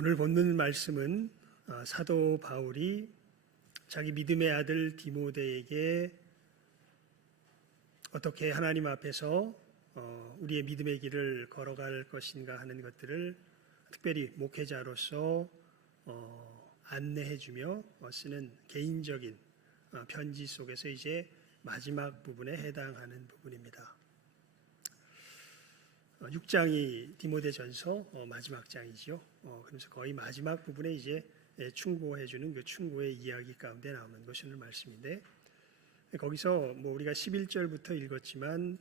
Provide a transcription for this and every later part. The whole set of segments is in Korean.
오늘 본문 말씀은 사도 바울이 자기 믿음의 아들 디모데에게 어떻게 하나님 앞에서 우리의 믿음의 길을 걸어갈 것인가 하는 것들을 특별히 목회자로서 안내해주며 쓰는 개인적인 편지 속에서 이제 마지막 부분에 해당하는 부분입니다. 6장이 디모데전서 마지막 장이죠. 그래서 거의 마지막 부분에 이제 충고해주는 그 충고의 이야기 가운데 나오는 것이 오늘 말씀인데, 거기서 우리가 11절부터 읽었지만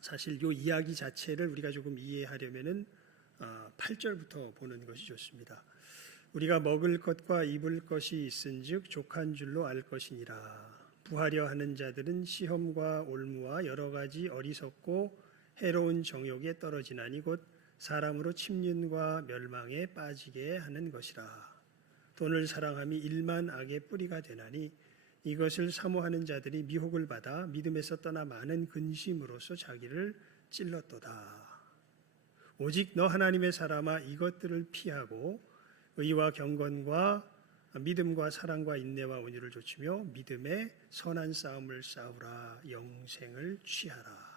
사실 이 이야기 자체를 우리가 조금 이해하려면은 8절부터 보는 것이 좋습니다. 우리가 먹을 것과 입을 것이 있은즉 족한 줄로 알 것이니라. 부하려 하는 자들은 시험과 올무와 여러 가지 어리석고 해로운 정욕에 떨어지나니 곧 사람으로 침륜과 멸망에 빠지게 하는 것이라. 돈을 사랑함이 일만 악의 뿌리가 되나니 이것을 사모하는 자들이 미혹을 받아 믿음에서 떠나 많은 근심으로써 자기를 찔렀도다. 오직 너 하나님의 사람아 이것들을 피하고 의와 경건과 믿음과 사랑과 인내와 온유를 좇으며 믿음의 선한 싸움을 싸우라. 영생을 취하라.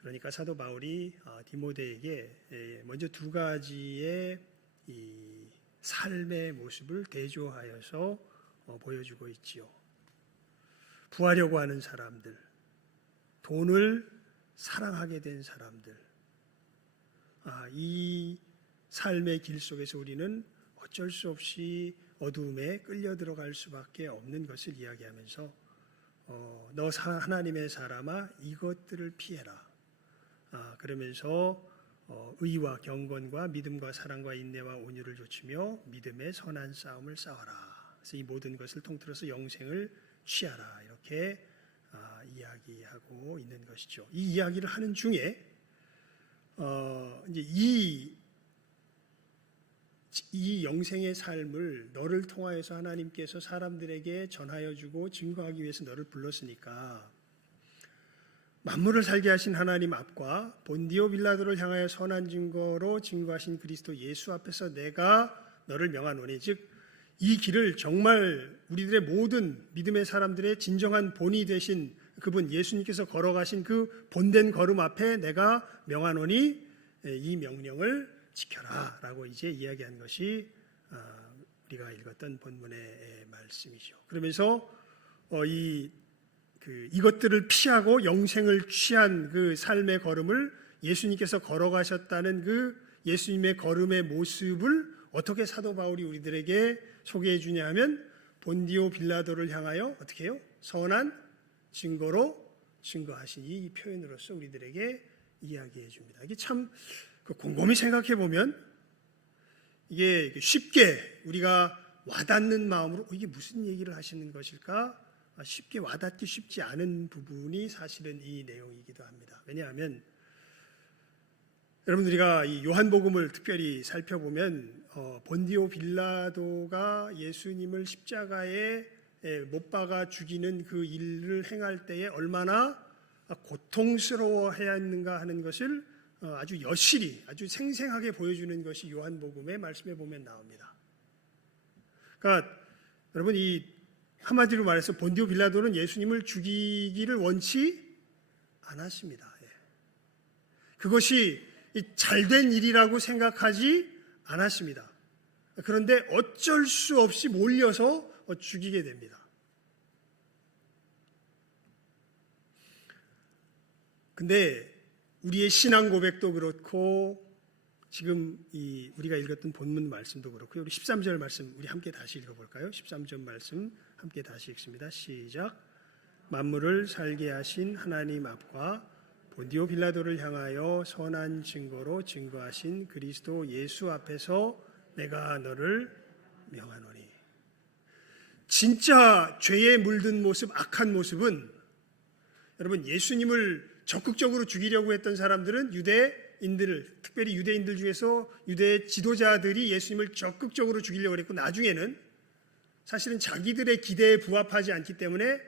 그러니까 사도 바울이 디모데에게 먼저 두 가지의 이 삶의 모습을 대조하여서 보여주고 있지요. 부하려고 하는 사람들, 돈을 사랑하게 된 사람들, 이 삶의 길 속에서 우리는 어쩔 수 없이 어두움에 끌려 들어갈 수밖에 없는 것을 이야기하면서 너 하나님의 사람아 이것들을 피해라. 그러면서 의와 경건과 믿음과 사랑과 인내와 온유를 좇으며 믿음의 선한 싸움을 싸워라. 그래서 이 모든 것을 통틀어서 영생을 취하라. 이렇게 이야기하고 있는 것이죠. 이 이야기를 하는 중에 이제 이 영생의 삶을 너를 통하여서 하나님께서 사람들에게 전하여 주고 증거하기 위해서 너를 불렀으니까 만물을 살게 하신 하나님 앞과 본디오 빌라도를 향하여 선한 증거로 증거하신 그리스도 예수 앞에서 내가 너를 명하노니, 즉 이 길을 정말 우리들의 모든 믿음의 사람들의 진정한 본이 되신 그분 예수님께서 걸어가신 그 본된 걸음 앞에 내가 명하노니 이 명령을 지켜라 라고 이제 이야기한 것이 우리가 읽었던 본문의 말씀이죠. 그러면서 이것들을 피하고 영생을 취한 그 삶의 걸음을 예수님께서 걸어가셨다는 그 예수님의 걸음의 모습을 어떻게 사도 바울이 우리들에게 소개해 주냐 하면 본디오 빌라도를 향하여 어떻게 해요? 선한 증거로 증거하신 이 표현으로서 우리들에게 이야기해 줍니다. 이게 참 곰곰이 생각해 보면 이게 쉽게 우리가 와닿는 마음으로 이게 무슨 얘기를 하시는 것일까? 쉽게 와닿기 쉽지 않은 부분이 사실은 이 내용이기도 합니다. 왜냐하면 여러분 우리가 이 요한복음을 특별히 살펴보면 본디오 빌라도가 예수님을 십자가에 못 박아 죽이는 그 일을 행할 때에 얼마나 고통스러워해야 했는가 하는 것을 아주 여실히 아주 생생하게 보여주는 것이 요한복음의 말씀에 보면 나옵니다. 그러니까 여러분 이 한마디로 말해서 본디오 빌라도는 예수님을 죽이기를 원치 않았습니다. 그것이 잘된 일이라고 생각하지 않았습니다. 그런데 어쩔 수 없이 몰려서 죽이게 됩니다. 근데 우리의 신앙 고백도 그렇고 지금 우리가 읽었던 본문 말씀도 그렇고요. 우리 13절 말씀 우리 함께 다시 읽어볼까요? 13절 말씀 함께 다시 읽습니다. 시작. 만물을 살게 하신 하나님 앞과 본디오 빌라도를 향하여 선한 증거로 증거하신 그리스도 예수 앞에서 내가 너를 명하노니. 진짜 죄에 물든 모습, 악한 모습은 여러분 예수님을 적극적으로 죽이려고 했던 사람들은 유대인들을, 특별히 유대인들 중에서 유대 지도자들이 예수님을 적극적으로 죽이려고 했고, 나중에는 사실은 자기들의 기대에 부합하지 않기 때문에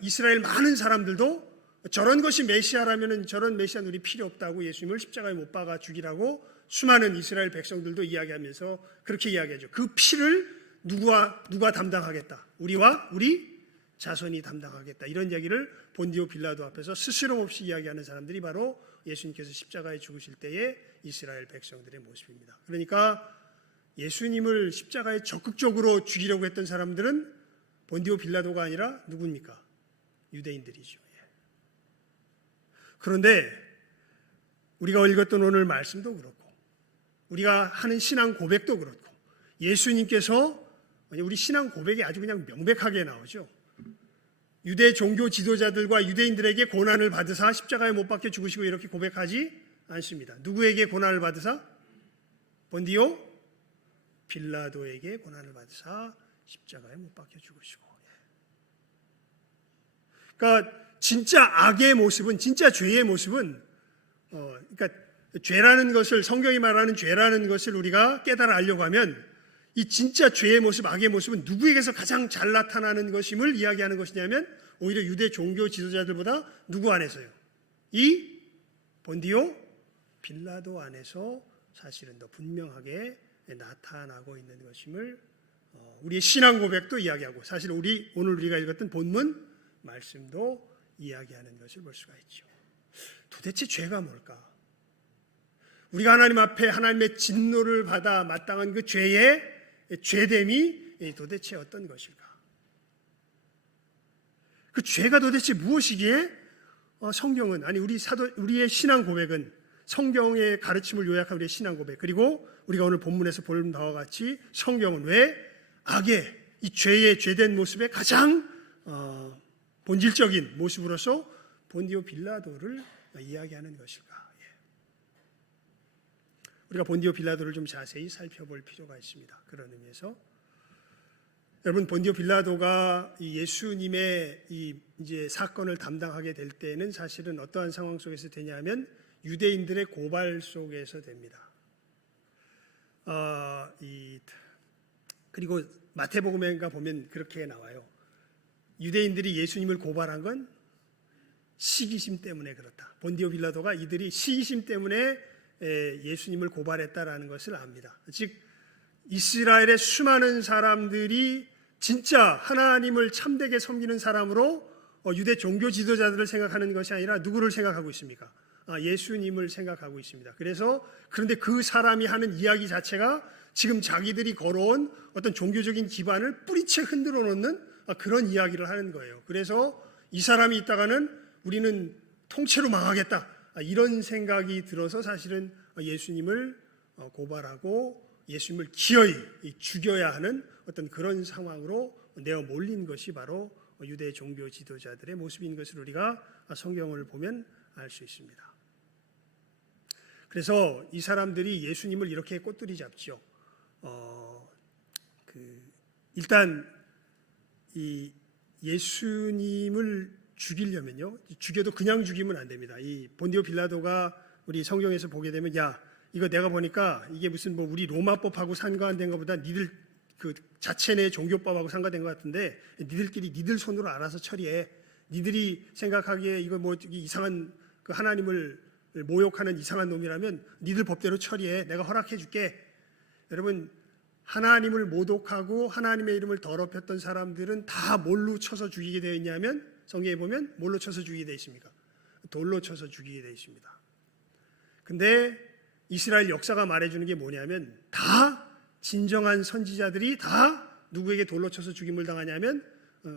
이스라엘 많은 사람들도 저런 것이 메시아라면은 저런 메시아는 우리 필요 없다고 예수님을 십자가에 못 박아 죽이라고 수많은 이스라엘 백성들도 이야기하면서 그렇게 이야기하죠. 그 피를 누가 담당하겠다. 우리와 우리 자손이 담당하겠다. 이런 이야기를 본디오 빌라도 앞에서 스스럼 없이 이야기하는 사람들이 바로 예수님께서 십자가에 죽으실 때의 이스라엘 백성들의 모습입니다. 그러니까 예수님을 십자가에 적극적으로 죽이려고 했던 사람들은 본디오 빌라도가 아니라 누굽니까? 유대인들이죠. 그런데 우리가 읽었던 오늘 말씀도 그렇고 우리가 하는 신앙 고백도 그렇고 예수님께서 우리 신앙 고백이 아주 그냥 명백하게 나오죠. 유대 종교 지도자들과 유대인들에게 고난을 받으사 십자가에 못 박혀 죽으시고 이렇게 고백하지 않습니다. 누구에게 고난을 받으사? 본디오 빌라도에게 고난을 받으사 십자가에 못 박혀 죽으시고. 그러니까 진짜 악의 모습은, 진짜 죄의 모습은, 그러니까 죄라는 것을, 성경이 말하는 죄라는 것을 우리가 깨달아 알려고 하면 이 진짜 죄의 모습, 악의 모습은 누구에게서 가장 잘 나타나는 것임을 이야기하는 것이냐면 오히려 유대 종교 지도자들보다 누구 안에서요? 이 본디오 빌라도 안에서 사실은 더 분명하게 나타나고 있는 것임을 우리의 신앙 고백도 이야기하고 사실 오늘 우리가 읽었던 본문 말씀도 이야기하는 것을 볼 수가 있죠. 도대체 죄가 뭘까? 우리가 하나님 앞에 하나님의 진노를 받아 마땅한 그 죄의 죄됨이 도대체 어떤 것일까? 그 죄가 도대체 무엇이기에 성경은, 아니 우리의 신앙 고백은 성경의 가르침을 요약한 우리의 신앙 고백, 그리고 우리가 오늘 본문에서 본 바와 같이 성경은 왜 악의 이 죄의 죄된 모습의 가장 본질적인 모습으로서 본디오 빌라도를 이야기하는 것일까? 우리가 본디오 빌라도를 좀 자세히 살펴볼 필요가 있습니다. 그런 의미에서 여러분, 본디오 빌라도가 이 예수님의 이제 사건을 담당하게 될 때는 사실은 어떠한 상황 속에서 되냐면 유대인들의 고발 속에서 됩니다. 그리고 마태복음에 보면 그렇게 나와요. 유대인들이 예수님을 고발한 건 시기심 때문에 그렇다. 본디오 빌라도가 이들이 시기심 때문에 예수님을 고발했다라는 것을 압니다. 즉 이스라엘의 수많은 사람들이 진짜 하나님을 참되게 섬기는 사람으로 유대 종교 지도자들을 생각하는 것이 아니라 누구를 생각하고 있습니까? 예수님을 생각하고 있습니다. 그런데 그 사람이 하는 이야기 자체가 지금 자기들이 걸어온 어떤 종교적인 기반을 뿌리채 흔들어 놓는 그런 이야기를 하는 거예요. 그래서 이 사람이 있다가는 우리는 통째로 망하겠다, 이런 생각이 들어서 사실은 예수님을 고발하고 예수님을 기어이 죽여야 하는 어떤 그런 상황으로 내어 몰린 것이 바로 유대 종교 지도자들의 모습인 것을 우리가 성경을 보면 알 수 있습니다. 그래서 이 사람들이 예수님을 이렇게 꼬투리 잡죠. 일단 이 예수님을 죽이려면요, 죽여도 그냥 죽이면 안 됩니다. 이 본디오 빌라도가 우리 성경에서 보게 되면, 야, 이거 내가 보니까 이게 무슨 뭐 우리 로마법하고 상관된 것보다 니들 그 자체 내 종교법하고 상관된 것 같은데 니들끼리 니들 손으로 알아서 처리해. 니들이 생각하기에 이거 뭐 이상한 그 하나님을 모욕하는 이상한 놈이라면 니들 법대로 처리해. 내가 허락해 줄게. 여러분, 하나님을 모독하고 하나님의 이름을 더럽혔던 사람들은 다 뭘로 쳐서 죽이게 되어 있냐면, 성경에 보면 뭘로 쳐서 죽이게 되어 있습니까? 돌로 쳐서 죽이게 되어 있습니다. 근데 이스라엘 역사가 말해주는 게 뭐냐면, 다 진정한 선지자들이 다 누구에게 돌로 쳐서 죽임을 당하냐면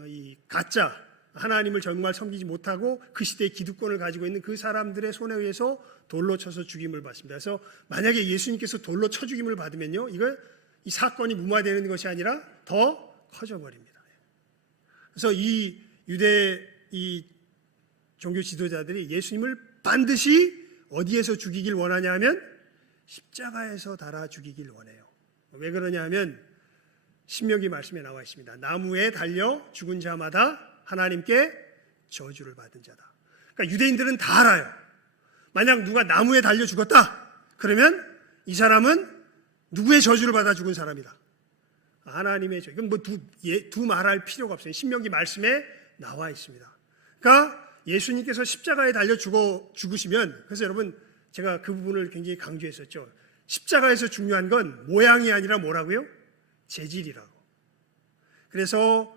이 가짜 하나님을 정말 섬기지 못하고 그 시대의 기득권을 가지고 있는 그 사람들의 손에 의해서 돌로 쳐서 죽임을 받습니다. 그래서 만약에 예수님께서 돌로 쳐 죽임을 받으면요, 이 사건이 무마되는 것이 아니라 더 커져버립니다. 그래서 이 유대 이 종교 지도자들이 예수님을 반드시 어디에서 죽이길 원하냐 하면 십자가에서 달아 죽이길 원해요. 왜 그러냐 하면 신명기 말씀에 나와 있습니다. 나무에 달려 죽은 자마다 하나님께 저주를 받은 자다. 그러니까 유대인들은 다 알아요. 만약 누가 나무에 달려 죽었다, 그러면 이 사람은 누구의 저주를 받아 죽은 사람이다. 하나님의 저주. 이건 뭐 두 말할 필요가 없어요. 신명기 말씀에 나와 있습니다. 그러니까 예수님께서 십자가에 달려 죽으시면, 그래서 여러분 제가 그 부분을 굉장히 강조했었죠. 십자가에서 중요한 건 모양이 아니라 뭐라고요? 재질이라고. 그래서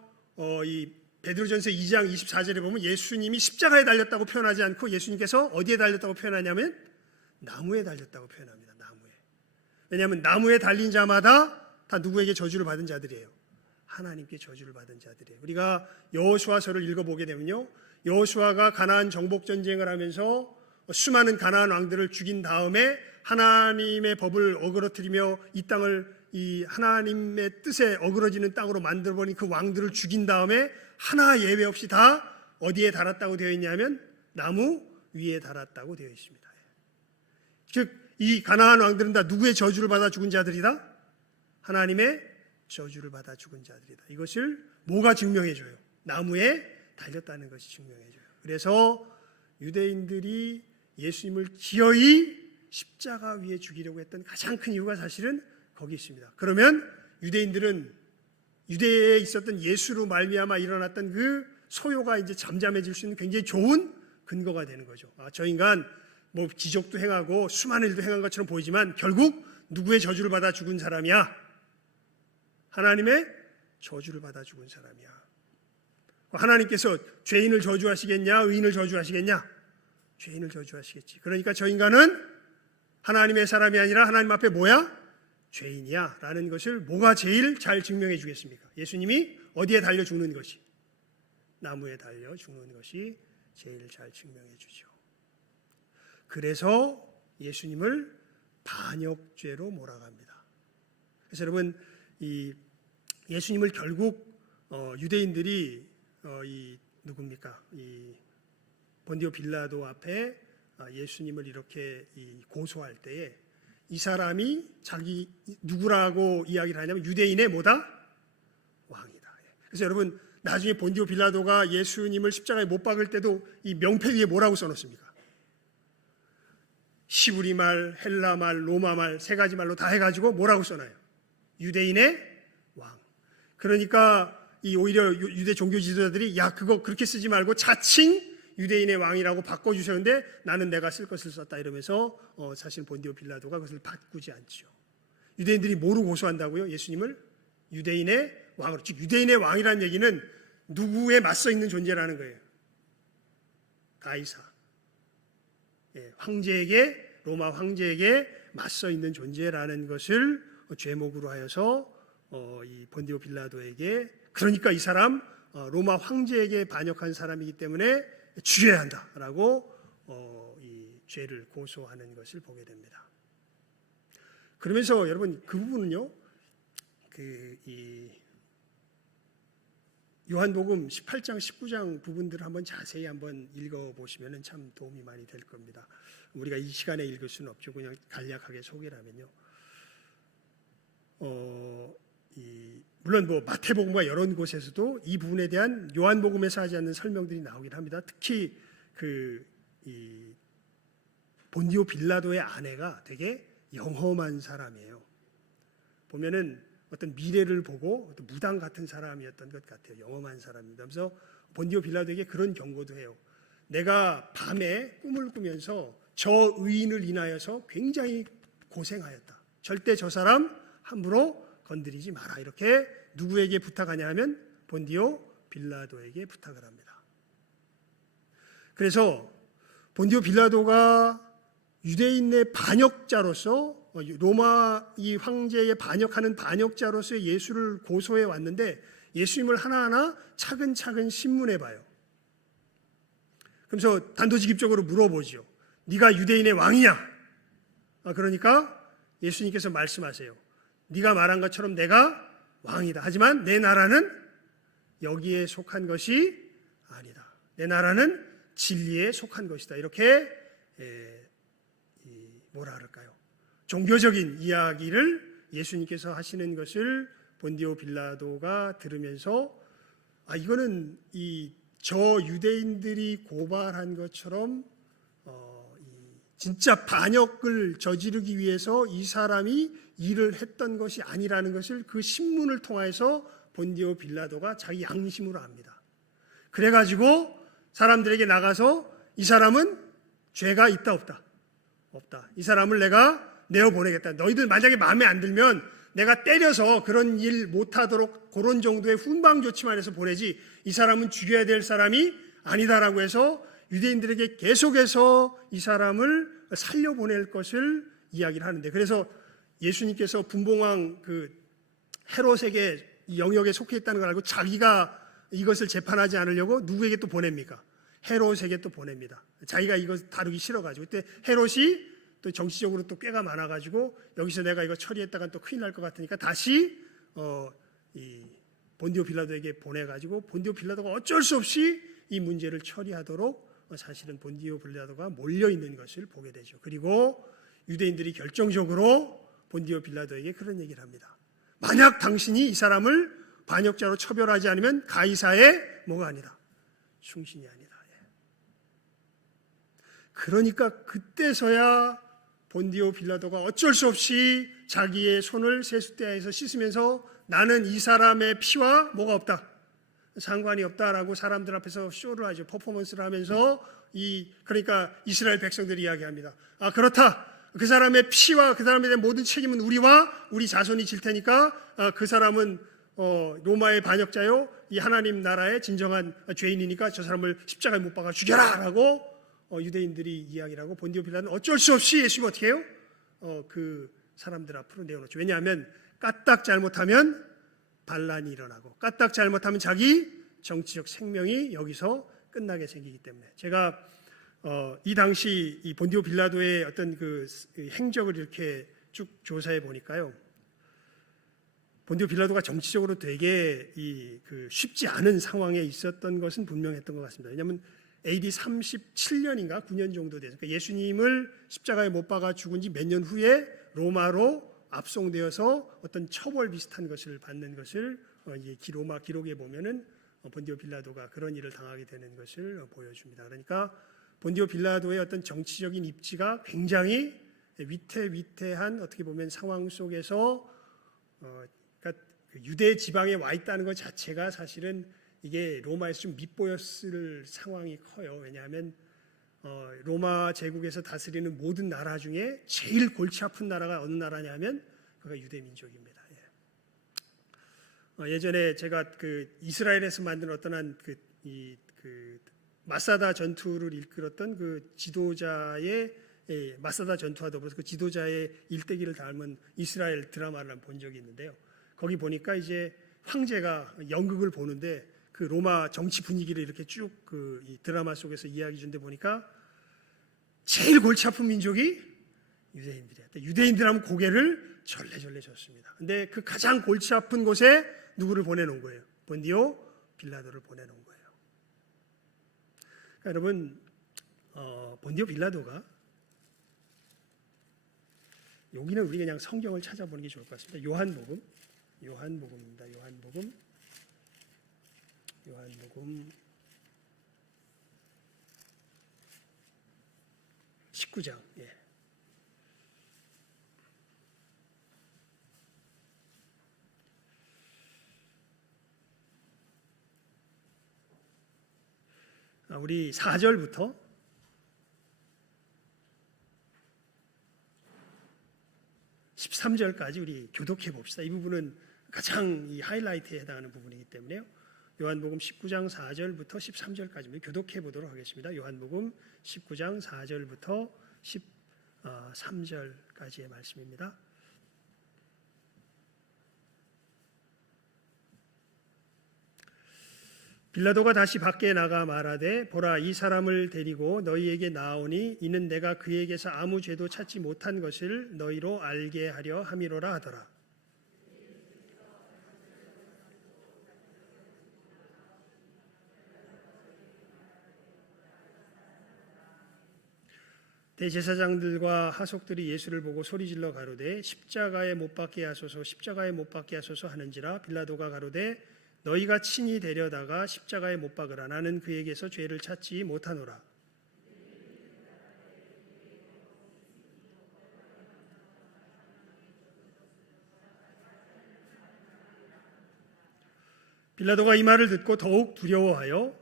이 베드로전서 2장 24절에 보면 예수님이 십자가에 달렸다고 표현하지 않고 예수님께서 어디에 달렸다고 표현하냐면 나무에 달렸다고 표현합니다. 나무에. 왜냐하면 나무에 달린 자마다 다 누구에게 저주를 받은 자들이에요? 하나님께 저주를 받은 자들이에요. 우리가 여호수아서를 읽어보게 되면요, 여호수아가 가나안 정복 전쟁을 하면서 수많은 가나안 왕들을 죽인 다음에 하나님의 법을 어그러뜨리며 이 땅을 이 하나님의 뜻에 어그러지는 땅으로 만들어버린 그 왕들을 죽인 다음에 하나 예외 없이 다 어디에 달았다고 되어 있냐면 나무 위에 달았다고 되어 있습니다. 즉 이 가나안 왕들은 다 누구의 저주를 받아 죽은 자들이다? 하나님의 저주를 받아 죽은 자들이다. 이것을 뭐가 증명해줘요? 나무에 달렸다는 것이 증명해줘요. 그래서 유대인들이 예수님을 기어이 십자가 위에 죽이려고 했던 가장 큰 이유가 사실은 거기 있습니다. 그러면 유대인들은 유대에 있었던 예수로 말미암아 일어났던 그 소요가 이제 잠잠해질 수 있는 굉장히 좋은 근거가 되는 거죠. 저 인간 뭐 기적도 행하고 수많은 일도 행한 것처럼 보이지만 결국 누구의 저주를 받아 죽은 사람이야? 하나님의 저주를 받아 죽은 사람이야. 하나님께서 죄인을 저주하시겠냐? 의인을 저주하시겠냐? 죄인을 저주하시겠지. 그러니까 저 인간은 하나님의 사람이 아니라 하나님 앞에 뭐야? 죄인이야 라는 것을 뭐가 제일 잘 증명해 주겠습니까? 예수님이 어디에 달려 죽는 것이, 나무에 달려 죽는 것이 제일 잘 증명해 주죠. 그래서 예수님을 반역죄로 몰아갑니다. 그래서 여러분 이 예수님을 결국 유대인들이 이 누굽니까? 이 본디오 빌라도 앞에 예수님을 이렇게 고소할 때에 이 사람이 자기 누구라고 이야기를 하냐면 유대인의 뭐다? 왕이다. 그래서 여러분 나중에 본디오 빌라도가 예수님을 십자가에 못 박을 때도 이 명패 위에 뭐라고 써놓습니까? 히브리 말, 헬라 말, 로마 말 세 가지 말로 다 해가지고 뭐라고 써놔요? 유대인의 왕. 그러니까 이 오히려 유대 종교 지도자들이 야 그거 그렇게 쓰지 말고 자칭 유대인의 왕이라고 바꿔주셨는데 나는 내가 쓸 것을 썼다 이러면서 사실 본디오 빌라도가 그것을 바꾸지 않죠. 유대인들이 뭐로 고소한다고요? 예수님을 유대인의 왕으로. 즉 유대인의 왕이라는 얘기는 누구에 맞서 있는 존재라는 거예요. 가이사. 황제에게, 로마 황제에게 맞서 있는 존재라는 것을 죄목으로 하여서 이 본디오 빌라도에게, 그러니까 이 사람 로마 황제에게 반역한 사람이기 때문에 죽여야 한다라고 이 죄를 고소하는 것을 보게 됩니다. 그러면서 여러분 그 부분은요, 이 요한복음 18장, 19장 부분들을 한번 자세히 한번 읽어보시면 참 도움이 많이 될 겁니다. 우리가 이 시간에 읽을 수는 없죠. 그냥 간략하게 소개를 하면요. 물론 뭐 마태복음과 이런 곳에서도 이 부분에 대한 요한복음에서 하지 않는 설명들이 나오긴 합니다. 특히 이 본디오 빌라도의 아내가 되게 영험한 사람이에요. 보면은 어떤 미래를 보고 어떤 무당 같은 사람이었던 것 같아요. 영험한 사람입니다. 그래서 본디오 빌라도에게 그런 경고도 해요. 내가 밤에 꿈을 꾸면서 저 의인을 인하여서 굉장히 고생하였다. 절대 저 사람 함부로 건드리지 마라. 이렇게 누구에게 부탁하냐 하면 본디오 빌라도에게 부탁을 합니다. 그래서 본디오 빌라도가 유대인의 반역자로서 로마 이 황제에 반역하는 반역자로서 예수를 고소해 왔는데 예수님을 하나하나 차근차근 신문해 봐요. 그래서 단도직입적으로 물어보죠. 네가 유대인의 왕이냐? 그러니까 예수님께서 말씀하세요. 네가 말한 것처럼 내가 왕이다. 하지만 내 나라는 여기에 속한 것이 아니다. 내 나라는 진리에 속한 것이다. 이렇게 뭐라 그럴까요? 종교적인 이야기를 예수님께서 하시는 것을 본디오 빌라도가 들으면서 이거는 저 유대인들이 고발한 것처럼 진짜 반역을 저지르기 위해서 이 사람이 일을 했던 것이 아니라는 것을 그 신문을 통해서 본디오 빌라도가 자기 양심으로 압니다. 그래가지고 사람들에게 나가서 이 사람은 죄가 있다 없다? 없다. 이 사람을 내가 내어보내겠다. 너희들 만약에 마음에 안 들면 내가 때려서 그런 일 못하도록 그런 정도의 훈방 조치만 해서 보내지 이 사람은 죽여야 될 사람이 아니다라고 해서 유대인들에게 계속해서 이 사람을 살려보낼 것을 이야기를 하는데, 그래서 예수님께서 분봉왕 그 헤롯에게 이 영역에 속해 있다는 걸 알고 자기가 이것을 재판하지 않으려고 누구에게 또 보냅니까? 헤롯에게 또 보냅니다. 자기가 이거 다루기 싫어가지고. 그때 헤롯이 또 정치적으로 또 꾀가 많아가지고 여기서 내가 이거 처리했다간 또 큰일 날 것 같으니까 다시 이 본디오 빌라도에게 보내가지고 본디오 빌라도가 어쩔 수 없이 이 문제를 처리하도록 사실은 본디오 빌라도가 몰려 있는 것을 보게 되죠. 그리고 유대인들이 결정적으로 본디오 빌라도에게 그런 얘기를 합니다. 만약 당신이 이 사람을 반역자로 처벌하지 않으면 가이사의 뭐가 아니다? 충신이 아니다. 그러니까 그때서야 본디오 빌라도가 어쩔 수 없이 자기의 손을 세숫대야에서 씻으면서 나는 이 사람의 피와 뭐가 없다? 상관이 없다라고 사람들 앞에서 쇼를 하죠. 퍼포먼스를 하면서 그러니까 이스라엘 백성들이 이야기합니다. 아, 그렇다. 그 사람의 피와 그 사람에 대한 모든 책임은 우리와 우리 자손이 질 테니까 그 사람은 로마의 반역자요, 이 하나님 나라의 진정한 죄인이니까 저 사람을 십자가에 못 박아 죽여라라고 유대인들이 이야기를 하고 본디오 빌라도는 어쩔 수 없이 예수님 어떻게 해요? 그 사람들 앞으로 내어놓죠. 왜냐하면 까딱 잘못하면 반란이 일어나고 까딱 잘못하면 자기 정치적 생명이 여기서 끝나게 생기기 때문에, 제가 이 당시 이 본디오 빌라도의 어떤 그 행적을 이렇게 쭉 조사해 보니까요, 본디오 빌라도가 정치적으로 되게 그 쉽지 않은 상황에 있었던 것은 분명했던 것 같습니다. 왜냐하면 AD 37년인가 9년 정도 돼서 그러니까 예수님을 십자가에 못 박아 죽은 지 몇 년 후에 로마로 압송되어서 어떤 처벌 비슷한 것을 받는 것을 로마 기록에 보면은 본디오 빌라도가 그런 일을 당하게 되는 것을 보여줍니다. 그러니까 본디오 빌라도의 어떤 정치적인 입지가 굉장히 위태위태한 어떻게 보면 상황 속에서 그러니까 유대 지방에 와 있다는 것 자체가 사실은 이게 로마에서 좀 밉보였을 상황이 커요. 왜냐하면 로마 제국에서 다스리는 모든 나라 중에 제일 골치 아픈 나라가 어느 나라냐면 그가 유대 민족입니다. 예전에 제가 그 이스라엘에서 만든 어떤 그 마사다 전투를 이끌었던 그 지도자의 마사다 전투와 더불어서 그 지도자의 일대기를 닮은 이스라엘 드라마를 본 적이 있는데요. 거기 보니까 이제 황제가 연극을 보는데 그 로마 정치 분위기를 이렇게 쭉 그 드라마 속에서 이야기 준데 보니까 제일 골치 아픈 민족이 유대인들이야. 유대인들 하면 고개를 절레절레 졌습니다. 근데 그 가장 골치 아픈 곳에 누구를 보내놓은 거예요? 본디오 빌라도를 보내놓은 거예요. 그러니까 여러분, 본디오 빌라도가 여기는 우리 그냥 성경을 찾아보는 게 좋을 것 같습니다. 요한복음입니다. 요한복음 19장. 우리 4절부터 13절까지 우리 교독해 봅시다. 이 부분은 가장 이 하이라이트에 해당하는 부분이기 때문에요. 요한복음 19장 4절부터 13절까지 교독해 보도록 하겠습니다. 요한복음 19장 4절부터 13절까지의 말씀입니다. 빌라도가 다시 밖에 나가 말하되 보라, 이 사람을 데리고 너희에게 나오니 이는 내가 그에게서 아무 죄도 찾지 못한 것을 너희로 알게 하려 함이로라 하더라. 대제사장들과 하속들이 예수를 보고 소리질러 가로되 십자가에 못 박게 하소서, 십자가에 못 박게 하소서 하는지라. 빌라도가 가로되 너희가 친히 데려다가 십자가에 못 박으라. 나는 그에게서 죄를 찾지 못하노라. 빌라도가 이 말을 듣고 더욱 두려워하여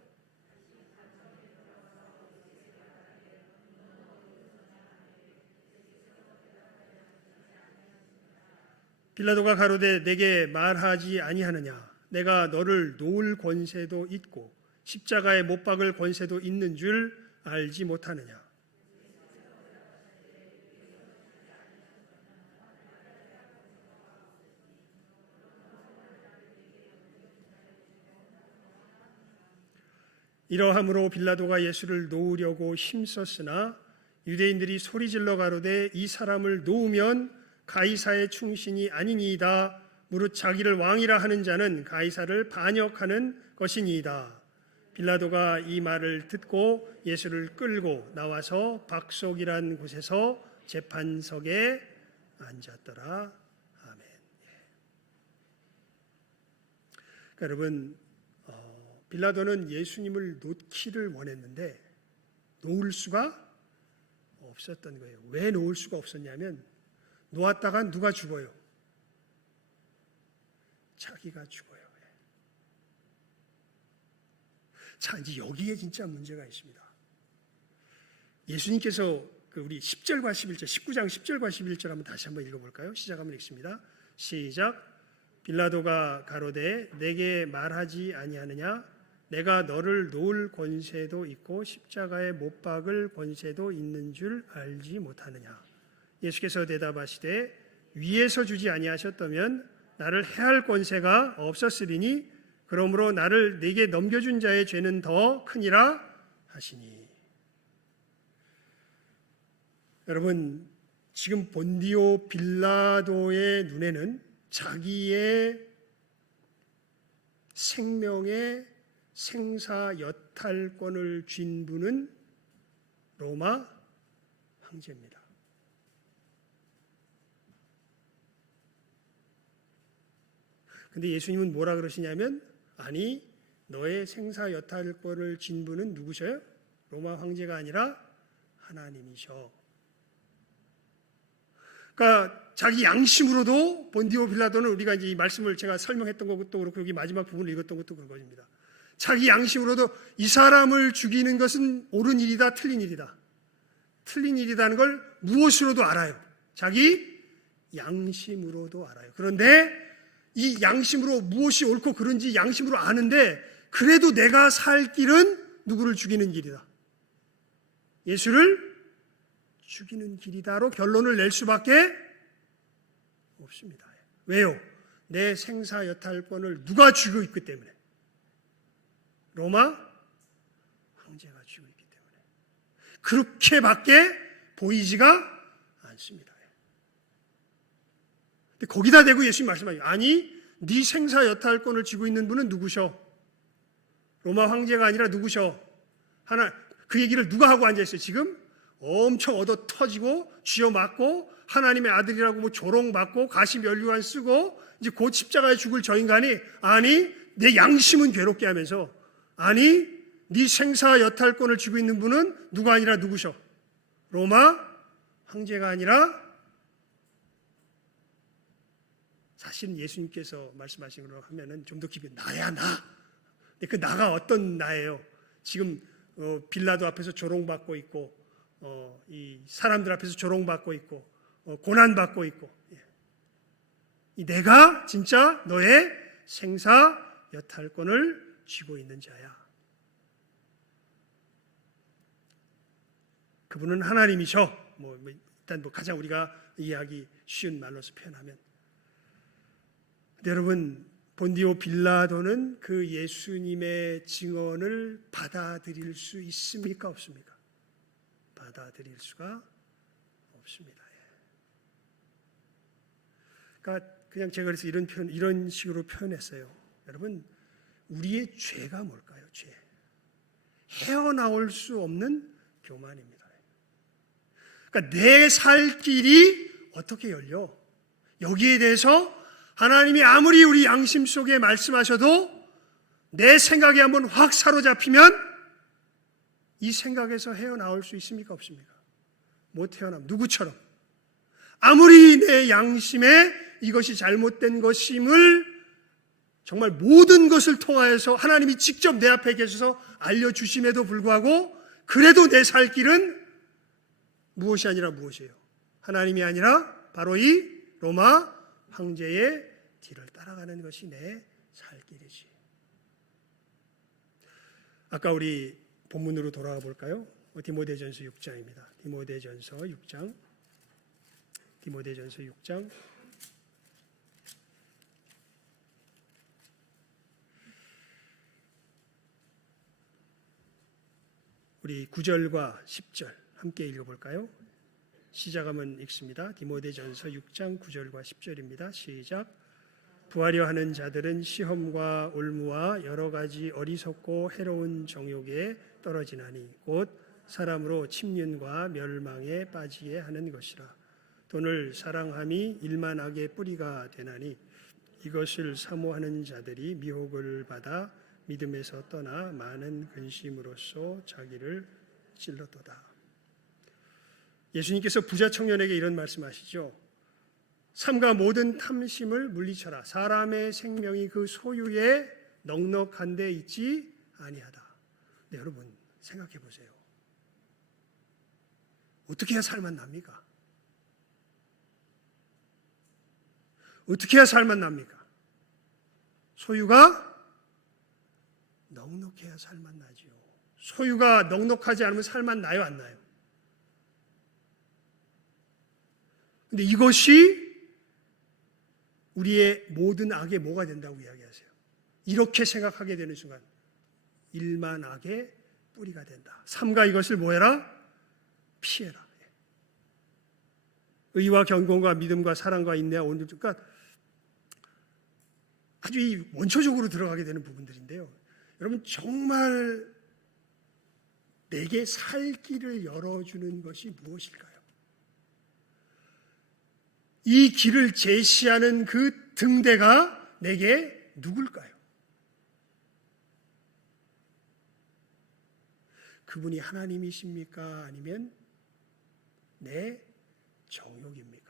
빌라도가 가로되 내게 말하지 아니하느냐 내가 너를 놓을 권세도 있고 십자가에 못 박을 권세도 있는 줄 알지 못하느냐. 이러함으로 빌라도가 예수를 놓으려고 힘썼으나 유대인들이 소리질러 가로되 이 사람을 놓으면 가이사의 충신이 아니니이다. 무릇 자기를 왕이라 하는 자는 가이사를 반역하는 것이니이다. 빌라도가 이 말을 듣고 예수를 끌고 나와서 박석이란 곳에서 재판석에 앉았더라. 아멘. 그러니까 여러분, 빌라도는 예수님을 놓기를 원했는데 놓을 수가 없었던 거예요. 왜 놓을 수가 없었냐면 놓았다가 누가 죽어요? 자기가 죽어요. 자, 이제 여기에 진짜 문제가 있습니다. 예수님께서 우리 10절과 11절, 19장 10절과 11절 한번 다시 한번 읽어볼까요? 시작하면 읽습니다. 시작. 빌라도가 가로되 내게 말하지 아니하느냐 내가 너를 놓을 권세도 있고 십자가에 못 박을 권세도 있는 줄 알지 못하느냐. 예수께서 대답하시되 위에서 주지 아니하셨다면 나를 해할 권세가 없었으리니 그러므로 나를 네게 넘겨준 자의 죄는 더 크니라 하시니. 여러분, 지금 본디오 빌라도의 눈에는 자기의 생명의 생사 여탈권을 쥔 분은 로마 황제입니다. 근데 예수님은 뭐라 그러시냐면 아니 너의 생사 여탈권을 쥔 분은 누구셔요? 로마 황제가 아니라 하나님이셔. 그러니까 자기 양심으로도 본디오 빌라도는 우리가 이제 이 말씀을 제가 설명했던 것도 그렇고 여기 마지막 부분을 읽었던 것도 그런 것입니다. 자기 양심으로도 이 사람을 죽이는 것은 옳은 일이다, 틀린 일이다. 틀린 일이라는 걸 무엇으로도 알아요. 자기 양심으로도 알아요. 그런데 이 양심으로 무엇이 옳고 그른지 양심으로 아는데 그래도 내가 살 길은 누구를 죽이는 길이다. 예수를 죽이는 길이다로 결론을 낼 수밖에 없습니다. 왜요? 내 생사 여탈권을 누가 쥐고 있기 때문에. 로마 황제가 쥐고 있기 때문에. 그렇게밖에 보이지가 않습니다. 근데 거기다 대고 예수님 말씀하세요. 아니, 네 생사 여탈권을 쥐고 있는 분은 누구셔? 로마 황제가 아니라 누구셔? 그 얘기를 누가 하고 앉아있어요? 지금 엄청 얻어 터지고 쥐어 맞고 하나님의 아들이라고 뭐 조롱 받고 가시 면류관 쓰고 이제 곧 십자가에 죽을 저 인간이 아니 내 양심은 괴롭게 하면서 아니 네 생사 여탈권을 쥐고 있는 분은 누가 아니라 누구셔? 로마 황제가 아니라 사실은 예수님께서 말씀하신 걸로 하면은 좀 더 깊이 나야 나. 근데 그 나가 어떤 나예요? 지금 빌라도 앞에서 조롱받고 있고 이 사람들 앞에서 조롱받고 있고 고난받고 있고 이 내가 진짜 너의 생사 여탈권을 쥐고 있는 자야. 그분은 하나님이셔. 일단 가장 우리가 이해하기 쉬운 말로서 표현하면. 근데 여러분 본디오 빌라도는 그 예수님의 증언을 받아들일 수 있습니까? 없습니까? 받아들일 수가 없습니다. 그러니까 그냥 제가 그래서 이런 식으로 표현했어요. 여러분, 우리의 죄가 뭘까요? 죄. 헤어나올 수 없는 교만입니다. 그러니까 내 살 길이 어떻게 열려? 여기에 대해서 하나님이 아무리 우리 양심 속에 말씀하셔도 내 생각에 한번 확 사로잡히면 이 생각에서 헤어나올 수 있습니까? 없습니까? 못 헤어나옵니다. 누구처럼? 아무리 내 양심에 이것이 잘못된 것임을 정말 모든 것을 통하여서 하나님이 직접 내 앞에 계셔서 알려주심에도 불구하고 그래도 내 살 길은 무엇이 아니라 무엇이에요? 하나님이 아니라 바로 이 로마 황제의 뒤를 따라가는 것이 내 살 길이지. 아까 우리 본문으로 돌아와 볼까요? 디모데전서 6장입니다. 디모데전서 6장. 우리 9절과 10절 함께 읽어볼까요? 시작하면 읽습니다. 디모데전서 6장 9절과 10절입니다. 시작. 부하려 하는 자들은 시험과 올무와 여러 가지 어리석고 해로운 정욕에 떨어지나니 곧 사람으로 침륜과 멸망에 빠지게 하는 것이라. 돈을 사랑함이 일만 악의 뿌리가 되나니 이것을 사모하는 자들이 미혹을 받아 믿음에서 떠나 많은 근심으로써 자기를 찔렀도다. 예수님께서 부자 청년에게 이런 말씀하시죠. 삼가 모든 탐심을 물리쳐라. 사람의 생명이 그 소유에 넉넉한 데 있지 아니하다. 네, 여러분 생각해 보세요. 어떻게 해야 살만 납니까? 어떻게 해야 살만 납니까? 소유가 넉넉해야 살만 나지요. 소유가 넉넉하지 않으면 살만 나요, 안 나요? 근데 이것이 우리의 모든 악에 뭐가 된다고 이야기하세요? 이렇게 생각하게 되는 순간 일만 악의 뿌리가 된다. 삼가 이것을 뭐해라? 피해라. 의와 경건과 믿음과 사랑과 인내와 온유, 그러니까 아주 이 원초적으로 들어가게 되는 부분들인데요. 여러분 정말 내게 살 길을 열어주는 것이 무엇일까요? 이 길을 제시하는 그 등대가 내게 누굴까요? 그분이 하나님이십니까? 아니면 내 정욕입니까?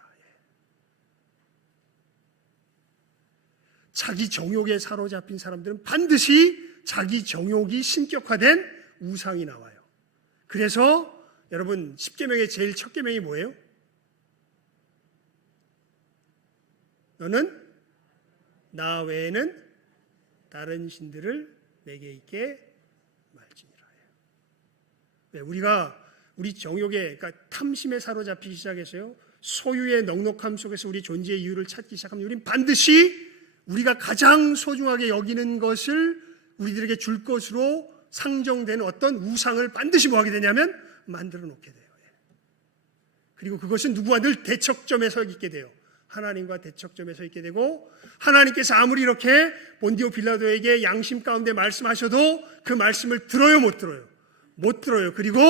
자기 정욕에 사로잡힌 사람들은 반드시 자기 정욕이 신격화된 우상이 나와요. 그래서 여러분 10계명의 제일 첫 계명이 뭐예요? 너는 나 외에는 다른 신들을 내게 있게 말지니라. 네, 우리 정욕에, 그러니까 탐심에 사로잡히기 시작해서요, 소유의 넉넉함 속에서 우리 존재의 이유를 찾기 시작하면 우리는 반드시 우리가 가장 소중하게 여기는 것을 우리들에게 줄 것으로 상정되는 어떤 우상을 반드시 뭐 하게 되냐면 만들어 놓게 돼요. 그리고 그것은 누구와 늘 대척점에 서 있게 돼요. 하나님과 대척점에 서 있게 되고, 하나님께서 아무리 이렇게 본디오 빌라도에게 양심 가운데 말씀하셔도 그 말씀을 들어요, 못 들어요? 못 들어요. 그리고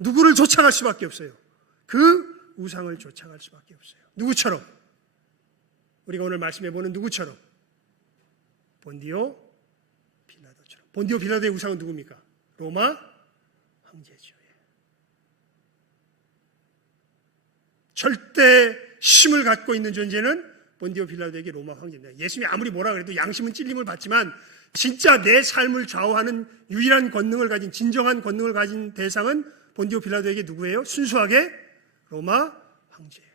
누구를 쫓아갈 수밖에 없어요? 그 우상을 쫓아갈 수밖에 없어요. 누구처럼? 우리가 오늘 말씀해보는 누구처럼? 본디오 빌라도처럼. 본디오 빌라도의 우상은 누굽니까? 로마 황제죠. 절대 힘을 갖고 있는 존재는 본디오 빌라도에게 로마 황제입니다. 예수님이 아무리 뭐라 그래도 양심은 찔림을 받지만 진짜 내 삶을 좌우하는 유일한 권능을 가진, 진정한 권능을 가진 대상은 본디오 빌라도에게 누구예요? 순수하게 로마 황제예요.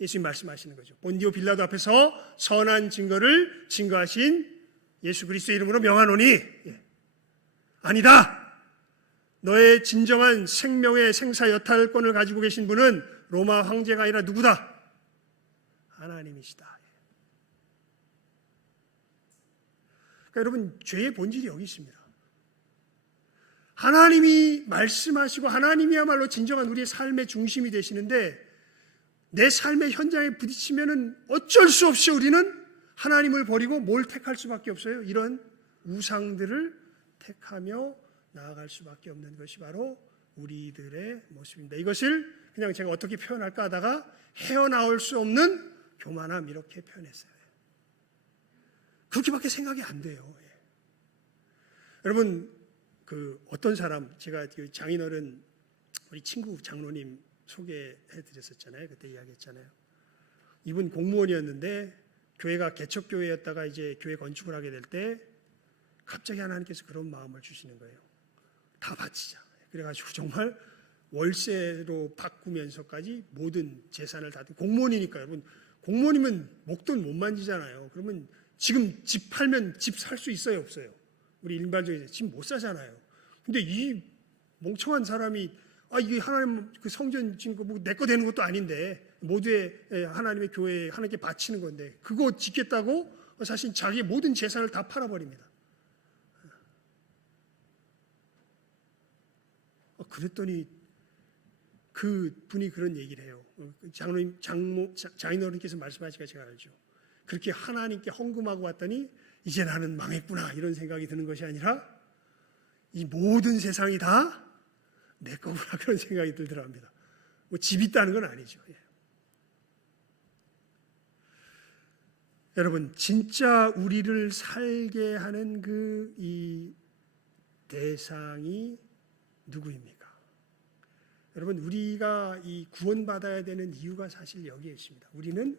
예수님 말씀하시는 거죠. 본디오 빌라도 앞에서 선한 증거를 증거하신 예수 그리스도의 이름으로 명하노니, 아니다. 너의 진정한 생명의 생사 여탈권을 가지고 계신 분은 로마 황제가 아니라 누구다? 하나님이시다. 그러니까 여러분, 죄의 본질이 여기 있습니다. 하나님이 말씀하시고 하나님이야말로 진정한 우리의 삶의 중심이 되시는데, 내 삶의 현장에 부딪히면은 어쩔 수 없이 우리는 하나님을 버리고 뭘 택할 수밖에 없어요? 이런 우상들을 택하며 나아갈 수밖에 없는 것이 바로 우리들의 모습입니다. 이것을 그냥 제가 어떻게 표현할까 하다가 헤어나올 수 없는 교만함, 이렇게 표현했어요. 그렇게밖에 생각이 안 돼요. 여러분, 어떤 사람, 제가 장인어른 우리 친구 장로님 소개해드렸었잖아요. 그때 이야기했잖아요. 이분 공무원이었는데 교회가 개척교회였다가 이제 교회 건축을 하게 될 때 갑자기 하나님께서 그런 마음을 주시는 거예요. 다 바치자. 그래가지고 정말 월세로 바꾸면서까지 모든 재산을 다, 공무원이니까 여러분 공무원이면 목돈 못 만지잖아요. 그러면 지금 집 팔면 집 살 수 있어요, 없어요? 우리 일반적으로 집 못 사잖아요. 근데 이 멍청한 사람이 이게 하나님 그 성전 짓는 거 뭐 내 거 되는 것도 아닌데 모두의 하나님의 교회에 하나님께 바치는 건데 그거 짓겠다고 사실 자기 모든 재산을 다 팔아버립니다. 그랬더니 그 분이 그런 얘기를 해요. 장인어른께서 말씀하시니까 제가 알죠. 그렇게 하나님께 헌금하고 왔더니 이제 나는 망했구나 이런 생각이 드는 것이 아니라 이 모든 세상이 다 내 거구나 그런 생각이 들더랍니다. 뭐 집 있다는 건 아니죠. 예. 여러분 진짜 우리를 살게 하는 이 대상이 누구입니까? 여러분 우리가 이 구원받아야 되는 이유가 사실 여기에 있습니다. 우리는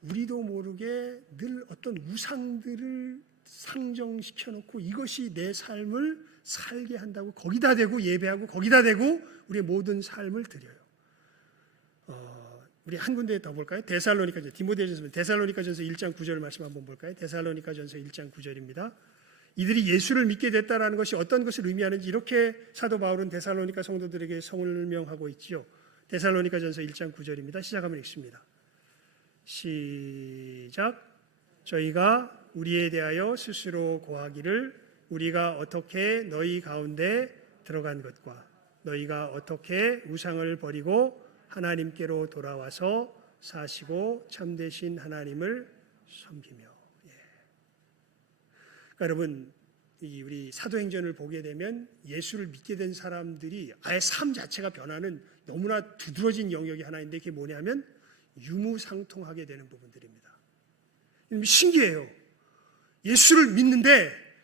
우리도 모르게 늘 어떤 우상들을 상정시켜 놓고 이것이 내 삶을 살게 한다고 거기다 대고 예배하고 거기다 대고 우리의 모든 삶을 드려요. 우리 한 군데 더 볼까요? 데살로니가전서, 디모데전서 데살로니가전서 1장 9절 말씀 한번 볼까요? 데살로니가전서 1장 9절입니다. 이들이 예수를 믿게 됐다라는 것이 어떤 것을 의미하는지 이렇게 사도 바울은 데살로니가 성도들에게 설명하고 있지요. 데살로니가전서 1장 9절입니다. 시작하면 읽습니다. 시작. 저희가 우리에 대하여 스스로 고하기를 우리가 어떻게 너희 가운데 들어간 것과 너희가 어떻게 우상을 버리고 하나님께로 돌아와서 사시고 참되신 하나님을 섬기며. 그러니까 여러분 우리 사도행전을 보게 되면 예수를 믿게 된 사람들이 아예 삶 자체가 변하는 너무나 두드러진 영역이 하나인데 그게 뭐냐면 유무상통하게 되는 부분들입니다. 신기해요. 예수를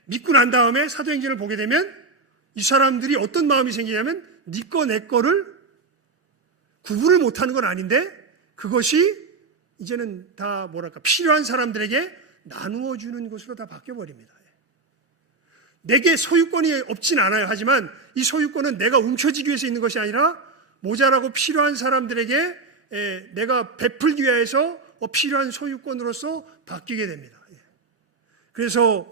믿고 난 다음에 사도행전을 보게 되면 이 사람들이 어떤 마음이 생기냐면 네 거 내 거를 구분을 못하는 건 아닌데 그것이 이제는 다 필요한 사람들에게 나누어 주는 것으로 다 바뀌어버립니다. 내게 소유권이 없진 않아요. 하지만 이 소유권은 내가 움켜쥐기 위해서 있는 것이 아니라 모자라고 필요한 사람들에게 내가 베풀기 위해서 필요한 소유권으로서 바뀌게 됩니다. 그래서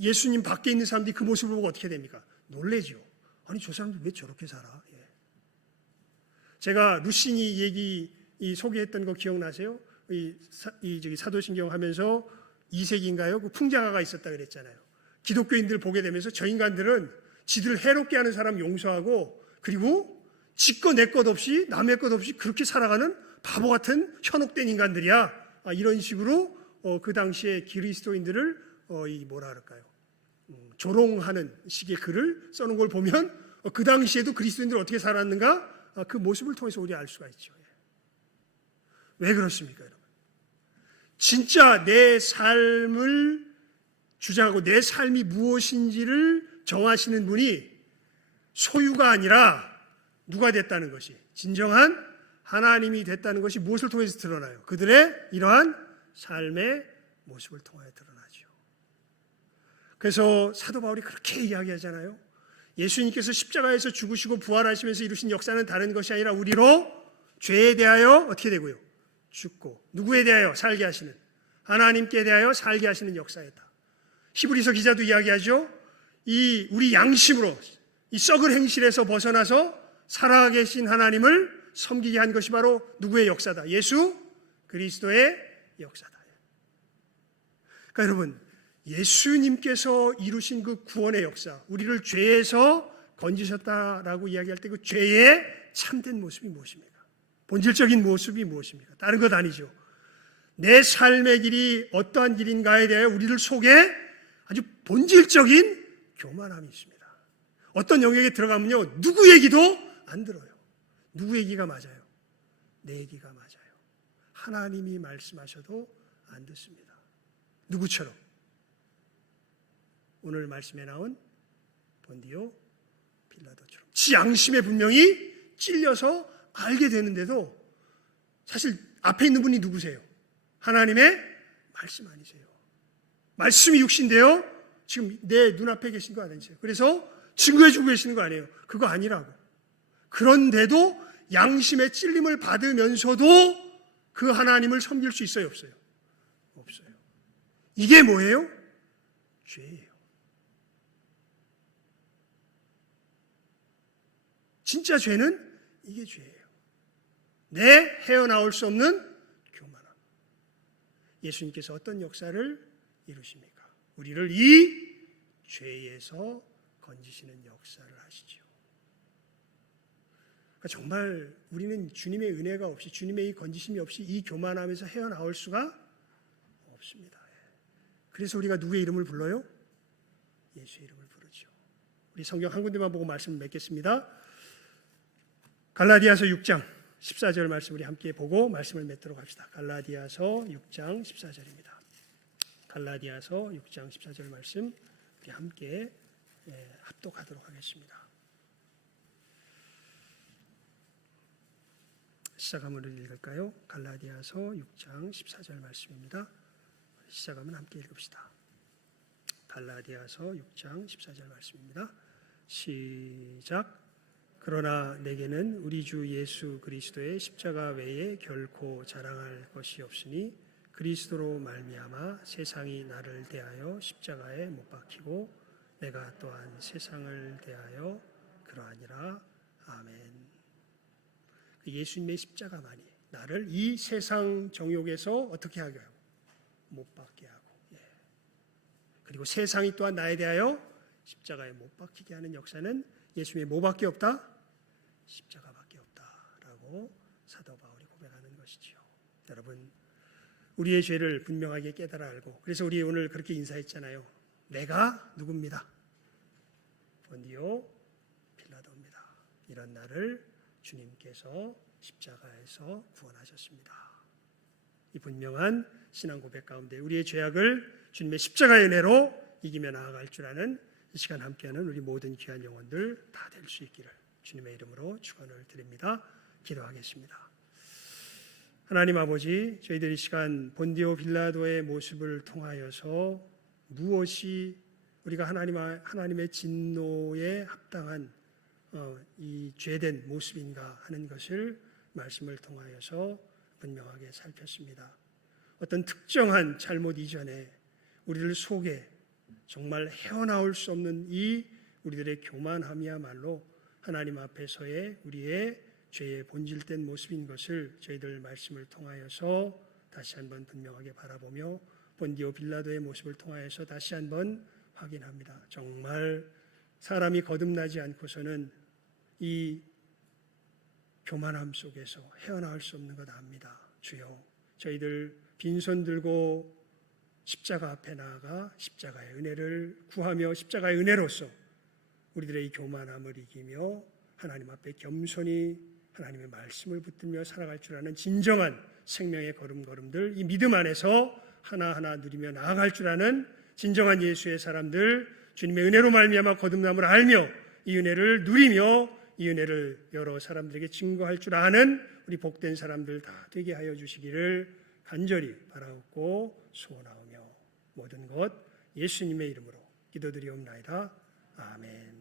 예수님 밖에 있는 사람들이 그 모습을 보고 어떻게 됩니까? 놀래죠. 아니 저 사람들 왜 저렇게 살아? 제가 루시니 얘기 소개했던 거 기억나세요? 사도신경 하면서 2세기인가요? 그 풍자가가 있었다 그랬잖아요. 기독교인들 보게 되면서 저 인간들은 지들을 해롭게 하는 사람 용서하고 그리고 지 것 내 것 없이 남의 것 없이 그렇게 살아가는 바보 같은 현혹된 인간들이야. 이런 식으로 그 당시에 그리스도인들을 조롱하는 식의 글을 써놓은 걸 보면 그 당시에도 그리스도인들이 어떻게 살았는가 그 모습을 통해서 우리가 알 수가 있죠. 왜 그렇습니까, 여러분? 진짜 내 삶을 주장하고 내 삶이 무엇인지를 정하시는 분이 소유가 아니라 누가 됐다는 것이 진정한 하나님이 됐다는 것이 무엇을 통해서 드러나요? 그들의 이러한 삶의 모습을 통하여 드러나죠. 그래서 사도 바울이 그렇게 이야기하잖아요. 예수님께서 십자가에서 죽으시고 부활하시면서 이루신 역사는 다른 것이 아니라 우리로 죄에 대하여 어떻게 되고요? 죽고 누구에 대하여 살게 하시는 하나님께 대하여 살게 하시는 역사였다. 히브리서 기자도 이야기하죠. 이 우리 양심으로 이 썩을 행실에서 벗어나서 살아계신 하나님을 섬기게 한 것이 바로 누구의 역사다? 예수 그리스도의 역사다. 그러니까 여러분 예수님께서 이루신 그 구원의 역사, 우리를 죄에서 건지셨다라고 이야기할 때 그 죄의 참된 모습이 무엇입니까? 본질적인 모습이 무엇입니까? 다른 것 아니죠. 내 삶의 길이 어떠한 길인가에 대해 우리를 속에 아주 본질적인 교만함이 있습니다. 어떤 영역에 들어가면요 누구 얘기도 안 들어요. 누구 얘기가 맞아요? 내 얘기가 맞아요. 하나님이 말씀하셔도 안 듣습니다. 누구처럼? 오늘 말씀에 나온 본디오 빌라도처럼 지 양심에 분명히 찔려서 알게 되는데도 사실 앞에 있는 분이 누구세요? 하나님의 말씀 아니세요. 말씀이 육신되어 지금 내 눈앞에 계신 거 아니세요. 그래서 증거해주고 계시는 거 아니에요. 그거 아니라고. 그런데도 양심의 찔림을 받으면서도 그 하나님을 섬길 수 있어요, 없어요? 없어요. 이게 뭐예요? 죄예요. 진짜 죄는 이게 죄예요. 내 헤어나올 수 없는 교만함. 예수님께서 어떤 역사를 이루십니까? 우리를 이 죄에서 건지시는 역사를 하시죠. 그러니까 정말 우리는 주님의 은혜가 없이, 주님의 이 건지심이 없이 이 교만함에서 헤어나올 수가 없습니다. 그래서 우리가 누구의 이름을 불러요? 예수의 이름을 부르죠. 우리 성경 한 군데만 보고 말씀을 맺겠습니다. 갈라디아서 6장 14절 말씀 우리 함께 보고 말씀을 맺도록 합시다. 갈라디아서 6장 14절입니다. 갈라디아서 6장 14절 말씀 우리 함께 합독하도록 하겠습니다. 시작하면 읽을까요? 갈라디아서 6장 14절 말씀입니다. 시작하면 함께 읽읍시다. 갈라디아서 6장 14절 말씀입니다. 시작. 그러나 내게는 우리 주 예수 그리스도의 십자가 외에 결코 자랑할 것이 없으니 그리스도로 말미암아 세상이 나를 대하여 십자가에 못 박히고 내가 또한 세상을 대하여 그러하니라. 아멘. 예수님의 십자가만이 나를 이 세상 정욕에서 어떻게 하게 하고 못 박게 하고, 그리고 세상이 또한 나에 대하여 십자가에 못 박히게 하는 역사는 예수님의 뭐밖에 없다? 십자가밖에 없다라고 사도 바울이 고백하는 것이지요. 여러분, 우리의 죄를 분명하게 깨달아 알고, 그래서 우리 오늘 그렇게 인사했잖아요. 내가 누굽니다. 본디오 빌라도입니다. 이런 나를 주님께서 십자가에서 구원하셨습니다. 이 분명한 신앙 고백 가운데 우리의 죄악을 주님의 십자가의 은혜로 이기며 나아갈 줄 아는 이 시간 함께하는 우리 모든 귀한 영혼들 다 될 수 있기를 주님의 이름으로 축원을 드립니다. 기도하겠습니다. 하나님 아버지, 저희들이 이 시간 본디오 빌라도의 모습을 통하여서 무엇이 우리가 하나님의 진노에 합당한 이 죄된 모습인가 하는 것을 말씀을 통하여서 분명하게 살폈습니다. 어떤 특정한 잘못 이전에 우리들 속에 정말 헤어나올 수 없는 이 우리들의 교만함이야말로 하나님 앞에서의 우리의 죄의 본질된 모습인 것을 저희들 말씀을 통하여서 다시 한번 분명하게 바라보며 본디오 빌라도의 모습을 통하여서 다시 한번 확인합니다. 정말 사람이 거듭나지 않고서는 이 교만함 속에서 헤어나올 수 없는 것 압니다. 주여, 저희들 빈손 들고 십자가 앞에 나아가 십자가의 은혜를 구하며 십자가의 은혜로서 우리들의 이 교만함을 이기며 하나님 앞에 겸손히 하나님의 말씀을 붙들며 살아갈 줄 아는 진정한 생명의 걸음걸음들, 이 믿음 안에서 하나하나 누리며 나아갈 줄 아는 진정한 예수의 사람들, 주님의 은혜로 말미암아 거듭남을 알며 이 은혜를 누리며 이 은혜를 여러 사람들에게 증거할 줄 아는 우리 복된 사람들 다 되게 하여 주시기를 간절히 바라옵고 소원하오며 모든 것 예수님의 이름으로 기도드리옵나이다. 아멘.